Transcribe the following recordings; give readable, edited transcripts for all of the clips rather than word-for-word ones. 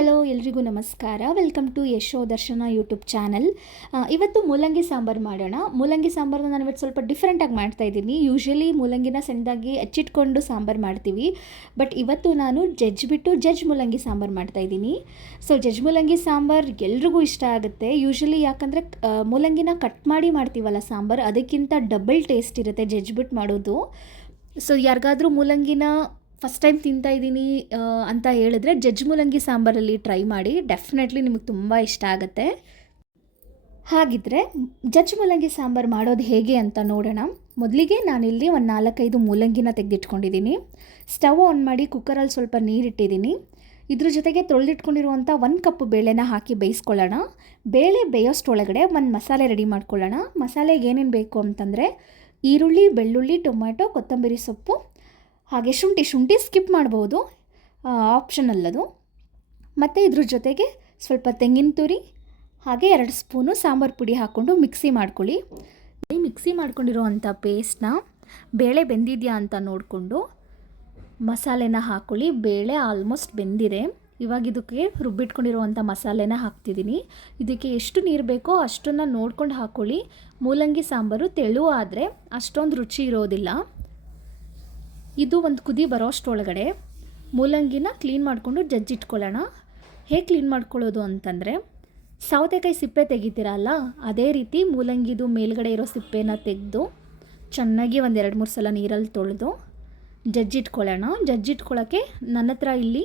Hello ಎಲ್ರಿಗೂ ನಮಸ್ಕಾರ. Welcome to ಯಶೋ ದರ್ಶನ ಯೂಟ್ಯೂಬ್ ಚಾನಲ್. ಇವತ್ತು ಮೂಲಂಗಿ ಸಾಂಬಾರು ಮಾಡೋಣ. ಮೂಲಂಗಿ ಸಾಂಬಾರನ್ನ ನಾನು ಇವತ್ತು ಸ್ವಲ್ಪ ಡಿಫ್ರೆಂಟಾಗಿ ಮಾಡ್ತಾಯಿದ್ದೀನಿ. ಯೂಶ್ವಲಿ ಮೂಲಂಗಿನ ಸಣ್ಣದಾಗಿ ಹೆಚ್ಚಿಟ್ಕೊಂಡು ಸಾಂಬಾರು ಮಾಡ್ತೀವಿ, ಬಟ್ ಇವತ್ತು ನಾನು ಜಜ್ಜ್ ಮೂಲಂಗಿ ಸಾಂಬಾರು ಮಾಡ್ತಾಯಿದ್ದೀನಿ. ಸೊ ಜಜ್ಜ್ ಮೂಲಂಗಿ ಸಾಂಬಾರು ಎಲ್ರಿಗೂ ಇಷ್ಟ ಆಗುತ್ತೆ ಯೂಶ್ವಲಿ, ಯಾಕಂದರೆ ಮೂಲಂಗಿನ ಕಟ್ ಮಾಡಿ ಮಾಡ್ತೀವಲ್ಲ ಸಾಂಬಾರು, ಅದಕ್ಕಿಂತ ಡಬಲ್ ಟೇಸ್ಟ್ ಇರುತ್ತೆ ಜಜ್ಜಿಬಿಟ್ಟು ಮಾಡೋದು. ಸೊ ಯಾರಿಗಾದರೂ ಮೂಲಂಗಿನ ಫಸ್ಟ್ ಟೈಮ್ ತಿಂತಾಯಿದ್ದೀನಿ ಅಂತ ಹೇಳಿದ್ರೆ ಜಜ್ಜ್ ಮೂಲಂಗಿ ಸಾಂಬಾರಲ್ಲಿ ಟ್ರೈ ಮಾಡಿ, ಡೆಫಿನೆಟ್ಲಿ ನಿಮಗೆ ತುಂಬ ಇಷ್ಟ ಆಗುತ್ತೆ. ಹಾಗಿದ್ರೆ ಜಜ್ಜ್ ಮೂಲಂಗಿ ಸಾಂಬಾರು ಮಾಡೋದು ಹೇಗೆ ಅಂತ ನೋಡೋಣ. ಮೊದಲಿಗೆ ನಾನಿಲ್ಲಿ ಒಂದು 4-5 ಮೂಲಂಗಿನ ತೆಗೆದಿಟ್ಕೊಂಡಿದ್ದೀನಿ. ಸ್ಟವ್ ಆನ್ ಮಾಡಿ ಕುಕ್ಕರಲ್ಲಿ ಸ್ವಲ್ಪ ನೀರಿಟ್ಟಿದ್ದೀನಿ. ಇದ್ರ ಜೊತೆಗೆ ತೊಳೆದಿಟ್ಕೊಂಡಿರುವಂಥ 1 ಕಪ್ ಬೇಳೆನ ಹಾಕಿ ಬೇಯಿಸ್ಕೊಳ್ಳೋಣ. ಬೇಳೆ ಬೇಯೋಷ್ಟೊಳಗಡೆ ಒಂದು ಮಸಾಲೆ ರೆಡಿ ಮಾಡ್ಕೊಳ್ಳೋಣ. ಮಸಾಲೆಗೆ ಏನೇನು ಬೇಕು ಅಂತಂದರೆ ಈರುಳ್ಳಿ, ಬೆಳ್ಳುಳ್ಳಿ, ಟೊಮ್ಯಾಟೊ, ಕೊತ್ತಂಬರಿ ಸೊಪ್ಪು, ಹಾಗೆ ಶುಂಠಿ ಸ್ಕಿಪ್ ಮಾಡ್ಬೋದು, ಆಪ್ಷನಲ್ ಅದು. ಮತ್ತು ಇದ್ರ ಜೊತೆಗೆ ಸ್ವಲ್ಪ ತೆಂಗಿನ ತುರಿ, ಹಾಗೆ 2 ಸ್ಪೂನು ಸಾಂಬಾರು ಪುಡಿ ಹಾಕ್ಕೊಂಡು ಮಿಕ್ಸಿ ಮಾಡ್ಕೊಳ್ಳಿ. ಮಿಕ್ಸಿ ಮಾಡ್ಕೊಂಡಿರೋವಂಥ ಪೇಸ್ಟ್ನ ಬೇಳೆ ಬೆಂದಿದೆಯಾ ಅಂತ ನೋಡಿಕೊಂಡು ಮಸಾಲೆನ ಹಾಕ್ಕೊಳ್ಳಿ. ಬೇಳೆ ಆಲ್ಮೋಸ್ಟ್ ಬೆಂದಿದೆ. ಇವಾಗ ಇದಕ್ಕೆ ರುಬ್ಬಿಟ್ಕೊಂಡಿರುವಂಥ ಮಸಾಲೆನ ಹಾಕ್ತಿದ್ದೀನಿ. ಇದಕ್ಕೆ ಎಷ್ಟು ನೀರು ಬೇಕೋ ಅಷ್ಟನ್ನು ನೋಡ್ಕೊಂಡು ಹಾಕ್ಕೊಳ್ಳಿ. ಮೂಲಂಗಿ ಸಾಂಬಾರು ತೆಳು ಆದರೆ ಅಷ್ಟೊಂದು ರುಚಿ ಇರೋದಿಲ್ಲ. ಇದು ಒಂದು ಕುದಿ ಬರೋಷ್ಟೊಳಗಡೆ ಮೂಲಂಗಿನ ಕ್ಲೀನ್ ಮಾಡಿಕೊಂಡು ಜಜ್ಜಿಟ್ಕೊಳ್ಳೋಣ. ಹೇಗೆ ಕ್ಲೀನ್ ಮಾಡ್ಕೊಳ್ಳೋದು ಅಂತಂದರೆ, ಸೌತೆಕಾಯಿ ಸಿಪ್ಪೆ ತೆಗಿತೀರಲ್ಲ, ಅದೇ ರೀತಿ ಮೂಲಂಗಿದು ಮೇಲ್ಗಡೆ ಇರೋ ಸಿಪ್ಪೆನ ತೆಗೆದು ಚೆನ್ನಾಗಿ ಒಂದು 2-3 ಸಲ ನೀರಲ್ಲಿ ತೊಳೆದು ಜಜ್ಜಿಟ್ಕೊಳ್ಳೋಣ. ಜಜ್ಜಿಟ್ಕೊಳ್ಳೋಕ್ಕೆ ನನ್ನ ಹತ್ರ ಇಲ್ಲಿ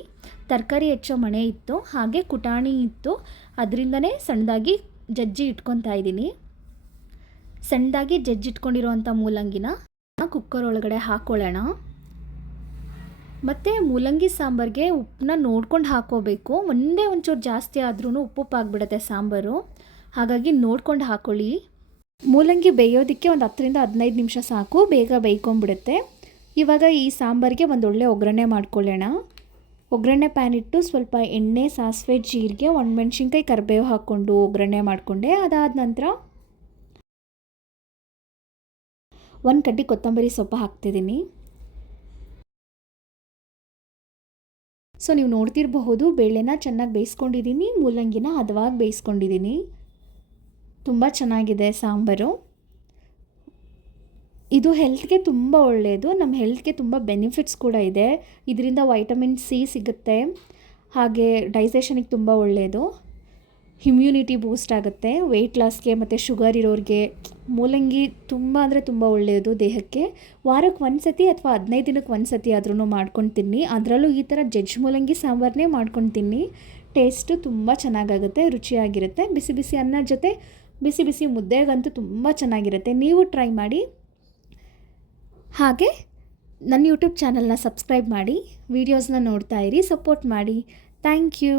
ತರಕಾರಿ ಹೆಚ್ಚೋ ಮಣೆ ಇತ್ತು, ಹಾಗೆ ಕುಟಾಣಿ ಇತ್ತು, ಅದರಿಂದನೇ ಸಣ್ಣದಾಗಿ ಜಜ್ಜಿ ಇಟ್ಕೊತಾ ಇದ್ದೀನಿ. ಸಣ್ಣದಾಗಿ ಜಜ್ಜಿಟ್ಕೊಂಡಿರೋವಂಥ ಮೂಲಂಗಿನ ಕುಕ್ಕರ್ ಒಳಗಡೆ ಹಾಕ್ಕೊಳ್ಳೋಣ. ಮತ್ತು ಮೂಲಂಗಿ ಸಾಂಬಾರಿಗೆ ಉಪ್ಪನ್ನ ನೋಡ್ಕೊಂಡು ಹಾಕ್ಕೋಬೇಕು. ಒಂಚೂರು ಜಾಸ್ತಿ ಆದ್ರೂ ಉಪ್ಪುಪ್ಪಾಗ್ಬಿಡುತ್ತೆ ಸಾಂಬಾರು, ಹಾಗಾಗಿ ನೋಡ್ಕೊಂಡು ಹಾಕ್ಕೊಳ್ಳಿ. ಮೂಲಂಗಿ ಬೇಯೋದಕ್ಕೆ ಒಂದು 10-15 ನಿಮಿಷ ಸಾಕು, ಬೇಗ ಬೇಯ್ಕೊಂಬಿಡುತ್ತೆ. ಇವಾಗ ಈ ಸಾಂಬಾರಿಗೆ ಒಂದು ಒಳ್ಳೆ ಒಗ್ಗರಣೆ ಮಾಡ್ಕೊಳ್ಳೋಣ. ಒಗ್ಗರಣೆ ಪ್ಯಾನ್ ಇಟ್ಟು ಸ್ವಲ್ಪ ಎಣ್ಣೆ, ಸಾಸಿವೆ, ಜೀರಿಗೆ, ಒಣಮೆಣ್ಸಿನ್ಕಾಯಿ, ಕರಿಬೇವು ಹಾಕ್ಕೊಂಡು ಒಗ್ಗರಣೆ ಮಾಡಿಕೊಂಡೆ. ಅದಾದ ನಂತರ 1 ಕಡ್ಡಿ ಕೊತ್ತಂಬರಿ ಸೊಪ್ಪು ಹಾಕ್ತಿದ್ದೀನಿ. ಸೊ ನೀವು ನೋಡ್ತಿರಬಹುದು, ಬೇಳೆನ ಚೆನ್ನಾಗಿ ಬೇಯಿಸ್ಕೊಂಡಿದ್ದೀನಿ, ಮೂಲಂಗಿನ ಹದವಾಗಿ ಬೇಯಿಸ್ಕೊಂಡಿದ್ದೀನಿ. ತುಂಬ ಚೆನ್ನಾಗಿದೆ ಸಾಂಬಾರು. ಇದು ಹೆಲ್ತ್ಗೆ ತುಂಬ ಒಳ್ಳೆಯದು, ನಮ್ಮ ಹೆಲ್ತ್ಗೆ ತುಂಬ ಬೆನಿಫಿಟ್ಸ್ ಕೂಡ ಇದೆ. ಇದರಿಂದ ವೈಟಮಿನ್ ಸಿ ಸಿಗುತ್ತೆ, ಹಾಗೆ ಡೈಜೆಷನಿಗೆ ತುಂಬ ಒಳ್ಳೆಯದು. ಇಮ್ಯುನಿಟಿ ಬೂಸ್ಟ್ ಆಗುತ್ತೆ. ವೆಯ್ಟ್ ಲಾಸ್ಗೆ ಮತ್ತು ಶುಗರ್ ಇರೋರಿಗೆ ಮೂಲಂಗಿ ತುಂಬ ಅಂದರೆ ತುಂಬ ಒಳ್ಳೆಯದು ದೇಹಕ್ಕೆ. ವಾರಕ್ಕೆ 1 ಸತಿ ಅಥವಾ 15 ದಿನಕ್ಕೆ 1 ಸತಿ ಆದ್ರೂ ಮಾಡ್ಕೊಂಡು ತಿನ್ನಿ. ಅದರಲ್ಲೂ ಈ ಥರ ಜಜ್ಜ್ ಮೂಲಂಗಿ ಸಾಂಬಾರನ್ನೇ ಮಾಡ್ಕೊಂಡು ತಿನ್ನಿ. ಟೇಸ್ಟು ತುಂಬ ಚೆನ್ನಾಗಾಗುತ್ತೆ, ರುಚಿಯಾಗಿರುತ್ತೆ. ಬಿಸಿ ಬಿಸಿ ಅನ್ನ ಜೊತೆ ಬಿಸಿ ಬಿಸಿ ಮುದ್ದೆಗಂತೂ ತುಂಬ ಚೆನ್ನಾಗಿರುತ್ತೆ. ನೀವು ಟ್ರೈ ಮಾಡಿ. ಹಾಗೆ ನನ್ನ ಯೂಟ್ಯೂಬ್ ಚಾನಲ್ನ ಸಬ್ಸ್ಕ್ರೈಬ್ ಮಾಡಿ, ವೀಡಿಯೋಸ್ನ ನೋಡ್ತಾ ಇರಿ, ಸಪೋರ್ಟ್ ಮಾಡಿ. Thank you.